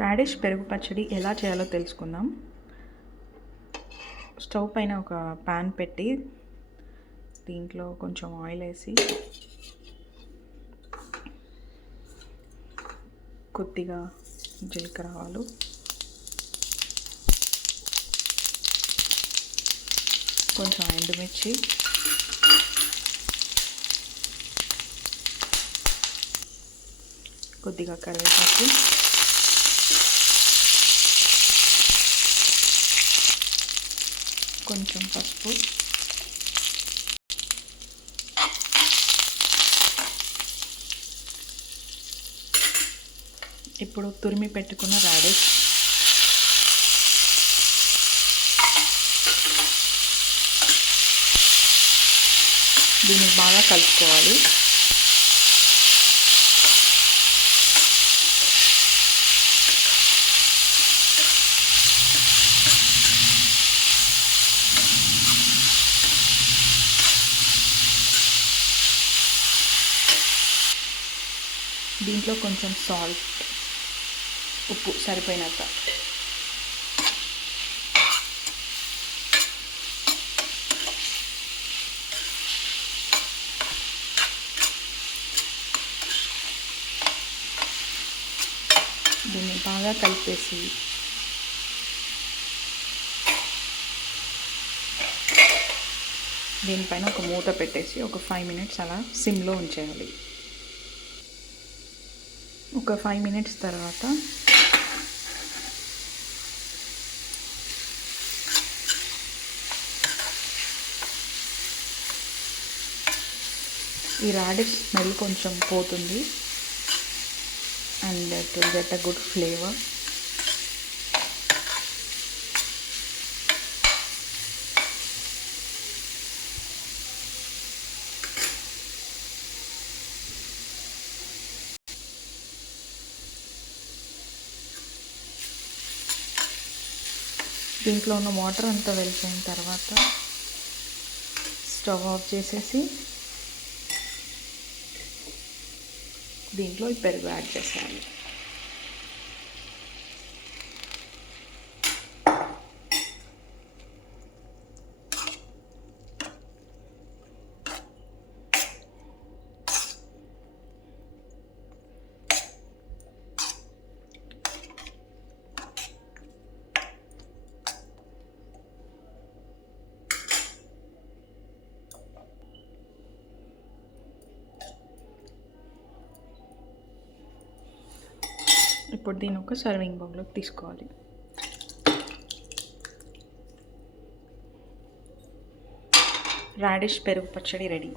Radish పెరుగు పచ్చడి ఎలా చేయాలో తెలుసుకుందాం. స్టవ్ పైన ఒక ప్యాన్ పెట్టి దీంట్లో కొంచెం ఆయిల్ వేసి కొద్దిగా జీలకర్ర ఆవాలు, కొంచెం ఎండుమిర్చి, కొద్దిగా కరివేపాకు, కొంచెం పసుపు, ఇప్పుడు తురిమి పెట్టుకున్న రాడిష్, దీన్ని బాగా కలుపుకోవాలి. దీంట్లో కొంచెం సాల్ట్, ఉప్పు సరిపోయినంత, దీన్ని బాగా కలిపేసి దీనిపైన ఒక మూత పెట్టేసి ఒక 5 minutes అలా సిమ్లో ఉంచేయాలి. ఒక 5 minutes తర్వాత ఈ రాడిష్ స్మెల్ కొంచెం పోతుంది and it will get a good flavour. దీంట్లో ఉన్న వాటర్ అంతా వెళ్ళిపోయిన తర్వాత స్టవ్ ఆఫ్ చేసేసి దీంట్లో ఈ పెరుగు యాడ్ చేసేయాలి. ఇప్పుడు దీన్ని ఒక సర్వింగ్ బౌల్లోకి తీసుకోవాలి. రాడిష్ పెరుగు పచ్చడి రెడీ.